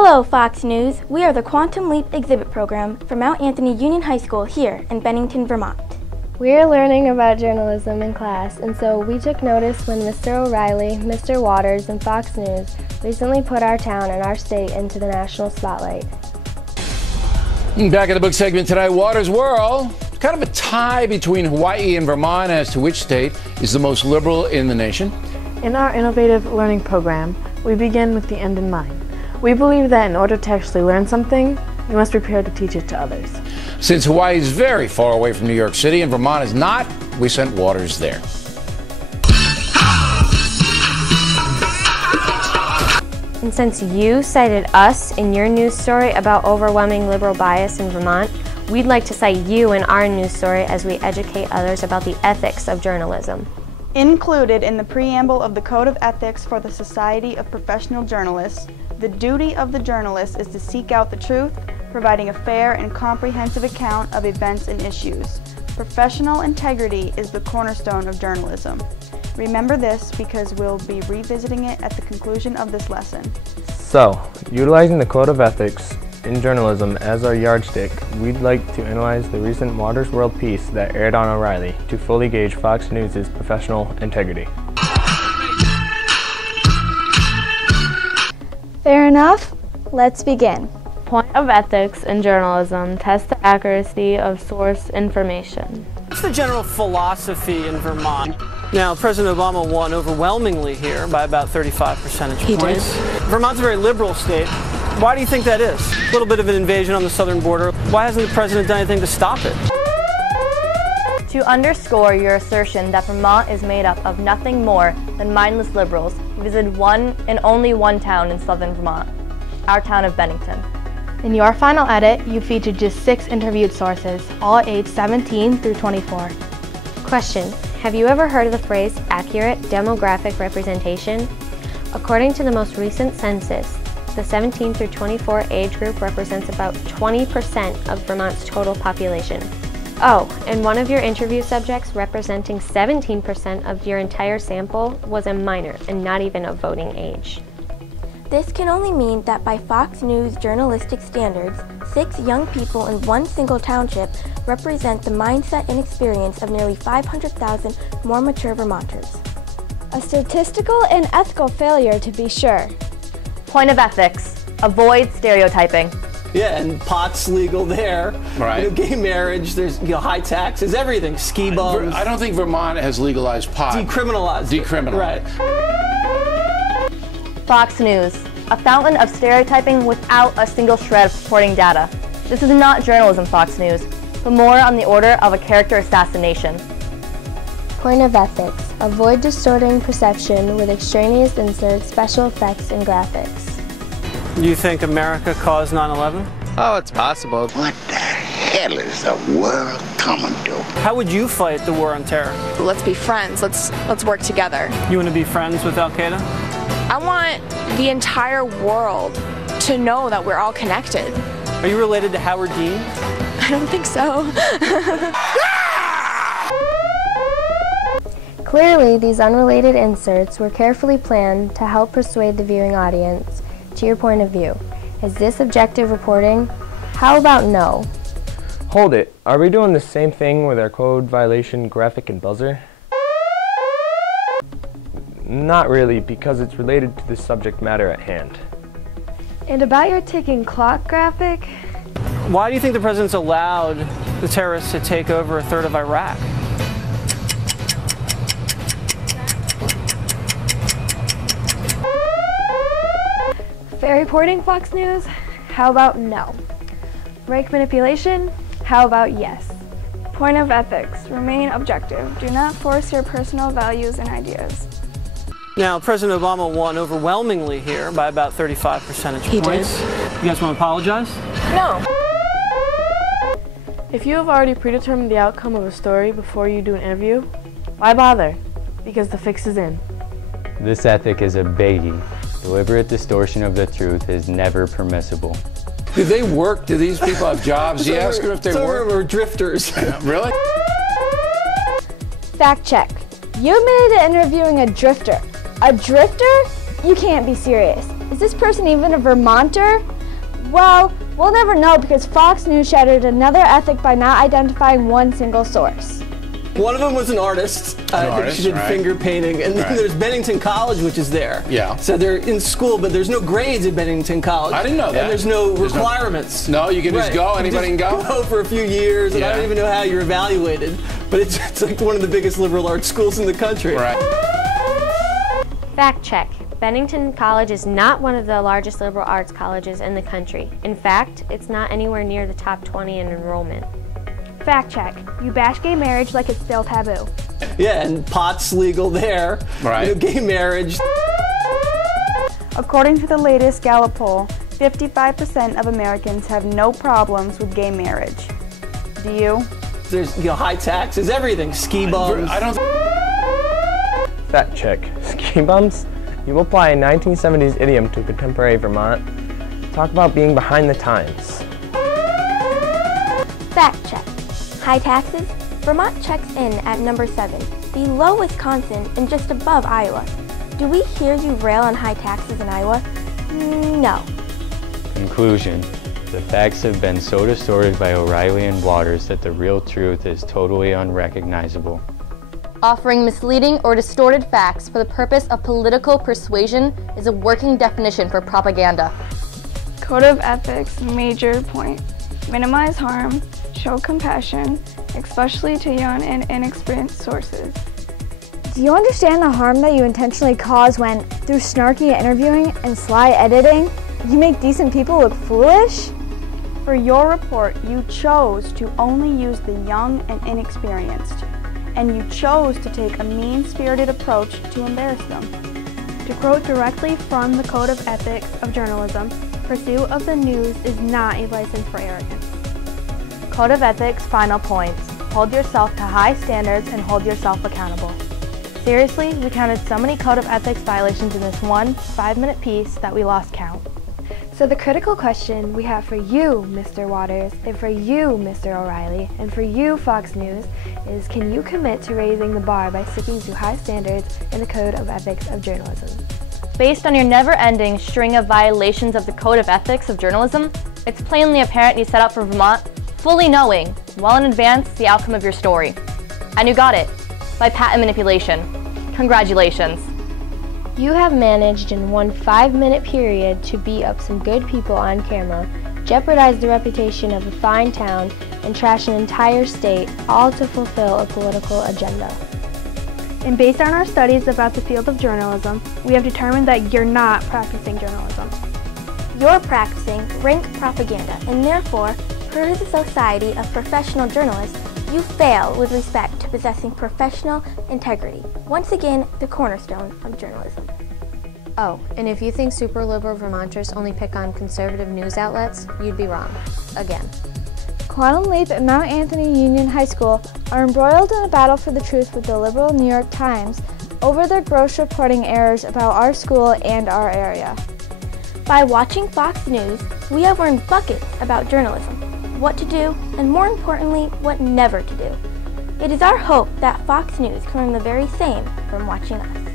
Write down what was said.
Hello, Fox News. We are the Quantum Leap exhibit program for Mount Anthony Union High School here in Bennington, Vermont. We are learning about journalism in class, and so we took notice when Mr. O'Reilly, Mr. Waters, and Fox News recently put our town and our state into the national spotlight. Back in the book segment tonight, Waters World. Kind of a tie between Hawaii and Vermont as to which state is the most liberal in the nation. In our innovative learning program, we begin with the end in mind. We believe that in order to actually learn something, you must prepare to teach it to others. Since Hawaii is very far away from New York City and Vermont is not, we sent Waters there. And since you cited us in your news story about overwhelming liberal bias in Vermont, we'd like to cite you in our news story as we educate others about the ethics of journalism. Included in the preamble of the Code of Ethics for the Society of Professional Journalists, the duty of the journalist is to seek out the truth, providing a fair and comprehensive account of events and issues. Professional integrity is the cornerstone of journalism. Remember this because we'll be revisiting it at the conclusion of this lesson. So, utilizing the Code of Ethics in journalism as our yardstick, we'd like to analyze the recent Waters World piece that aired on O'Reilly to fully gauge Fox News' professional integrity. Fair enough? Let's begin. Point of ethics in journalism tests the accuracy of source information. What's the general philosophy in Vermont? Now, President Obama won overwhelmingly here by about 35 percentage points. Vermont's a very liberal state. Why do you think that is? A little bit of an invasion on the southern border. Why hasn't the president done anything to stop it? To underscore your assertion that Vermont is made up of nothing more than mindless liberals, we visited one and only one town in southern Vermont, our town of Bennington. In your final edit, you featured just 6 interviewed sources, all aged 17 through 24. Question: have you ever heard of the phrase accurate demographic representation? According to the most recent census, the 17 through 24 age group represents about 20% of Vermont's total population. Oh, and one of your interview subjects representing 17% of your entire sample was a minor and not even of voting age. This can only mean that by Fox News journalistic standards, 6 young people in one single township represent the mindset and experience of nearly 500,000 more mature Vermonters. A statistical and ethical failure, to be sure. Point of ethics: avoid stereotyping. Yeah, and pot's legal there. Right. You know, gay marriage, there's high taxes, everything. Ski bums. I don't think Vermont has legalized pot. Decriminalized. Decriminalized. Right. Fox News, a fountain of stereotyping without a single shred of supporting data. This is not journalism, Fox News, but more on the order of a character assassination. Point of ethics: avoid distorting perception with extraneous inserts, special effects, and graphics. You think America caused 9/11? Oh, it's possible. What the hell is the world coming to? How would you fight the war on terror? Let's be friends. Let's work together. You want to be friends with Al Qaeda? I want the entire world to know that we're all connected. Are you related to Howard Dean? I don't think so. Clearly, these unrelated inserts were carefully planned to help persuade the viewing audience to your point of view. Is this objective reporting? How about no? Hold it, are we doing the same thing with our code violation graphic and buzzer? Not really, because it's related to the subject matter at hand. And about your ticking clock graphic? Why do you think the president's allowed the terrorists to take over a third of Iraq? Fair reporting, Fox News? How about no? Rank manipulation? How about yes? Point of ethics: remain objective. Do not force your personal values and ideas. Now, President Obama won overwhelmingly here by about 35 percentage points. You guys want to apologize? No. If you have already predetermined the outcome of a story before you do an interview, why bother? Because the fix is in. This ethic is a biggie. Deliberate distortion of the truth is never permissible. Do they work? Do these people have jobs? You ask them if they work? We're drifters. Really? Fact check. You admitted to interviewing a drifter. A drifter? You can't be serious. Is is this person even a Vermonter? Well, we'll never know because Fox News shattered another ethic by not identifying one single source. One of them was an artist. I think she did finger painting. And then there's Bennington College, which is there. Yeah. So they're in school, but there's no grades at Bennington College. I didn't know that. And there's no requirements. No, you can just go. Anybody can go? Go for a few years, and I don't even know how you're evaluated. But it's like one of the biggest liberal arts schools in the country. Right. Fact check. Bennington College is not one of the largest liberal arts colleges in the country. In fact, it's not anywhere near the top 20 in enrollment. Fact check. You bash gay marriage like it's still taboo. Yeah, and pot's legal there. Right. You know, gay marriage. According to the latest Gallup poll, 55% of Americans have no problems with gay marriage. Do you? There's high taxes, everything. Ski bums. I don't. Fact check. Ski bums? You apply a 1970s idiom to contemporary Vermont. Talk about being behind the times. Fact check. High taxes? Vermont checks in at number 7, below Wisconsin and just above Iowa. Do we hear you rail on high taxes in Iowa? No. Conclusion. The facts have been so distorted by O'Reilly and Waters that the real truth is totally unrecognizable. Offering misleading or distorted facts for the purpose of political persuasion is a working definition for propaganda. Code of ethics, major point. Minimize harm, show compassion, especially to young and inexperienced sources. Do you understand the harm that you intentionally cause when, through snarky interviewing and sly editing, you make decent people look foolish? For your report, you chose to only use the young and inexperienced, and you chose to take a mean-spirited approach to embarrass them. To quote directly from the Code of Ethics of Journalism, pursuit of the news is not a license for arrogance. Code of Ethics final points. Hold yourself to high standards and hold yourself accountable. Seriously, we counted so many Code of Ethics violations in this one 5-minute piece that we lost count. So the critical question we have for you, Mr. Waters, and for you, Mr. O'Reilly, and for you, Fox News, is can you commit to raising the bar by sticking to high standards in the Code of Ethics of Journalism? Based on your never-ending string of violations of the Code of Ethics of Journalism, it's plainly apparent you set out for Vermont fully knowing, well in advance, the outcome of your story. And you got it, by patent manipulation. Congratulations. You have managed in one 5-minute period to beat up some good people on camera, jeopardize the reputation of a fine town, and trash an entire state, all to fulfill a political agenda. And based on our studies about the field of journalism, we have determined that you're not practicing journalism. You're practicing rank propaganda, and therefore, per the Society of Professional Journalists, you fail with respect to possessing professional integrity. Once again, the cornerstone of journalism. Oh, and if you think super liberal Vermonters only pick on conservative news outlets, you'd be wrong. Again. Quantum Leap and Mount Anthony Union High School are embroiled in a battle for the truth with the liberal New York Times over their gross reporting errors about our school and our area. By watching Fox News, we have learned buckets about journalism, what to do, and more importantly, what never to do. It is our hope that Fox News can learn the very same from watching us.